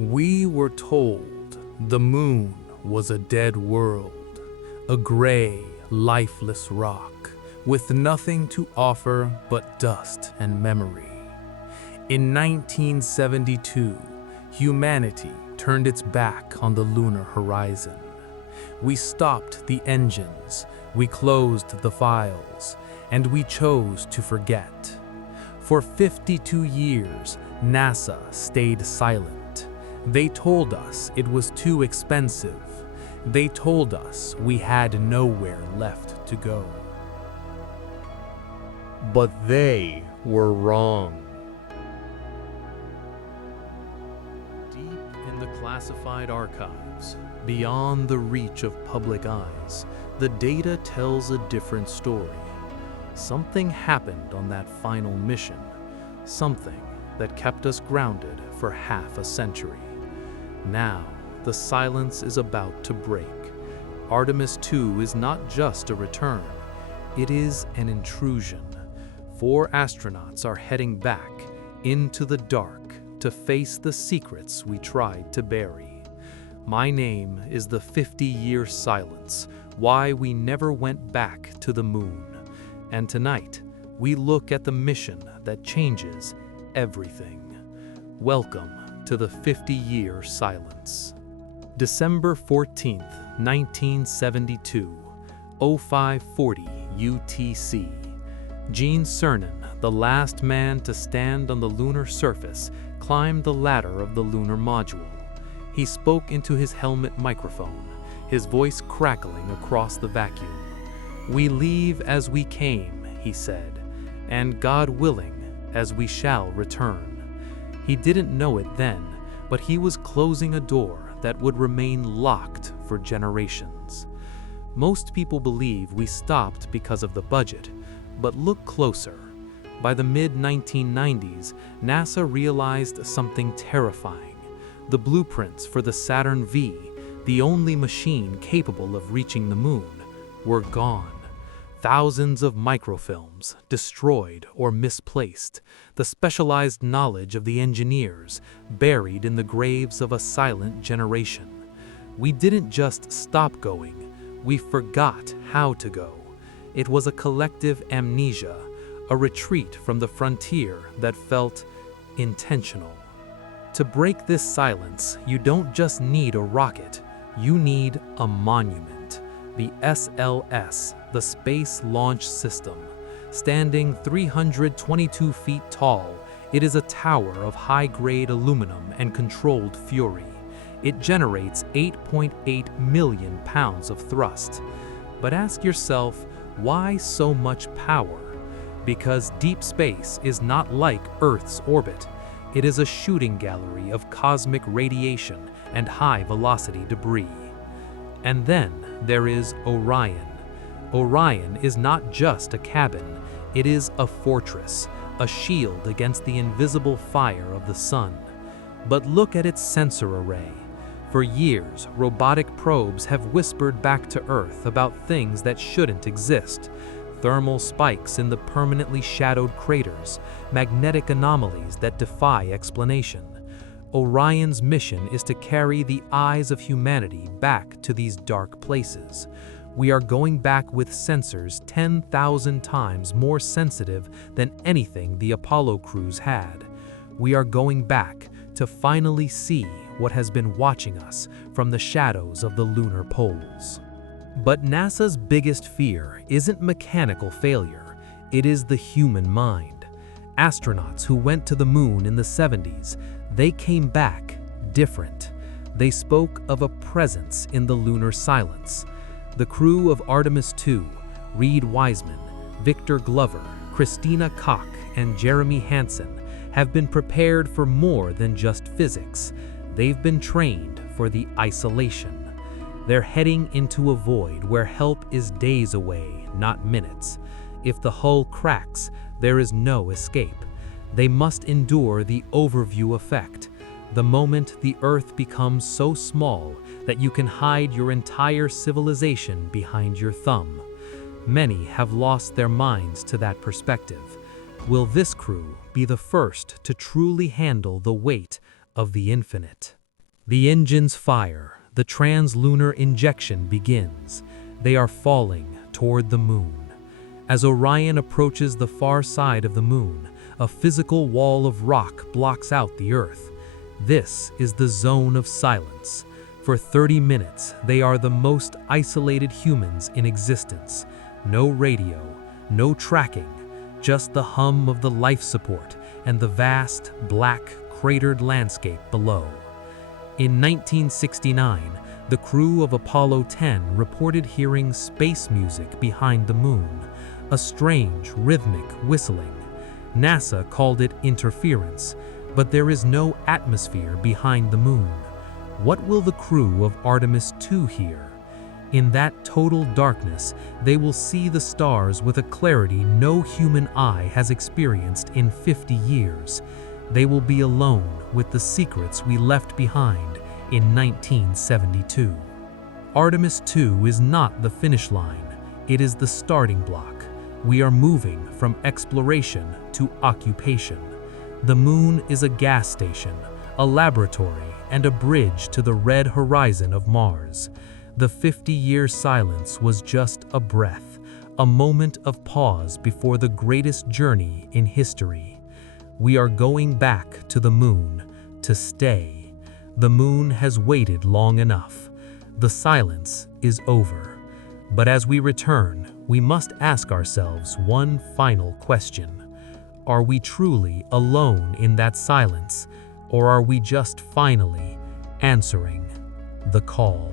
We were told the moon was a dead world, a gray, lifeless rock, with nothing to offer but dust and memory. In 1972, humanity turned its back on the lunar horizon. We stopped the engines, we closed the files, and we chose to forget. For 52 years, NASA stayed silent. They told us it was too expensive. They told us we had nowhere left to go. But they were wrong. Deep in the classified archives, beyond the reach of public eyes, the data tells a different story. Something happened on that final mission, something that kept us grounded for half a century. Now, the silence is about to break. Artemis II is not just a return, it is an intrusion. 4 astronauts are heading back into the dark to face the secrets we tried to bury. My name is the 50-year silence, why we never went back to the moon. And tonight, we look at the mission that changes everything. Welcome to the 50-year silence. December 14th, 1972, 0540 UTC. Gene Cernan, the last man to stand on the lunar surface, climbed the ladder of the lunar module. He spoke into his helmet microphone, his voice crackling across the vacuum. "We leave as we came," he said, "and God willing, as we shall return." He didn't know it then, but he was closing a door that would remain locked for generations. Most people believe we stopped because of the budget, but look closer. By the mid-1990s, NASA realized something terrifying. The blueprints for the Saturn V, the only machine capable of reaching the moon, were gone. Thousands of microfilms destroyed or misplaced, the specialized knowledge of the engineers buried in the graves of a silent generation. We didn't just stop going, we forgot how to go. It was a collective amnesia, a retreat from the frontier that felt intentional. To break this silence, you don't just need a rocket, you need a monument. The SLS, the Space Launch System. Standing 322 feet tall, it is a tower of high-grade aluminum and controlled fury. It generates 8.8 million pounds of thrust. But ask yourself, why so much power? Because deep space is not like Earth's orbit. It is a shooting gallery of cosmic radiation and high-velocity debris. And then there is Orion. Orion is not just a cabin, it is a fortress, a shield against the invisible fire of the sun. But look at its sensor array. For years, robotic probes have whispered back to Earth about things that shouldn't exist. Thermal spikes in the permanently shadowed craters, magnetic anomalies that defy explanation. Orion's mission is to carry the eyes of humanity back to these dark places. We are going back with sensors 10,000 times more sensitive than anything the Apollo crews had. We are going back to finally see what has been watching us from the shadows of the lunar poles. But NASA's biggest fear isn't mechanical failure, it is the human mind. Astronauts who went to the moon in the 70s, they came back different. They spoke of a presence in the lunar silence. The crew of Artemis II, Reed Wiseman, Victor Glover, Christina Koch, and Jeremy Hansen, have been prepared for more than just physics. They've been trained for the isolation. They're heading into a void where help is days away, not minutes. If the hull cracks, there is no escape. They must endure the overview effect, the moment the Earth becomes so small that you can hide your entire civilization behind your thumb. Many have lost their minds to that perspective. Will this crew be the first to truly handle the weight of the infinite? The engines fire, the translunar injection begins. They are falling toward the moon. As Orion approaches the far side of the moon, a physical wall of rock blocks out the Earth. This is the zone of silence. For 30 minutes, they are the most isolated humans in existence. No radio, no tracking, just the hum of the life support and the vast, black, cratered landscape below. In 1969, the crew of Apollo 10 reported hearing space music behind the moon, a strange, rhythmic whistling. NASA called it interference, but there is no atmosphere behind the moon. What will the crew of Artemis II hear? In that total darkness, they will see the stars with a clarity no human eye has experienced in 50 years. They will be alone with the secrets we left behind in 1972. Artemis II is not the finish line, it is the starting block. We are moving from exploration to occupation. The moon is a gas station, a laboratory, and a bridge to the red horizon of Mars. The 50-year silence was just a breath, a moment of pause before the greatest journey in history. We are going back to the moon to stay. The moon has waited long enough. The silence is over. But as we return, we must ask ourselves one final question. Are we truly alone in that silence, or are we just finally answering the call?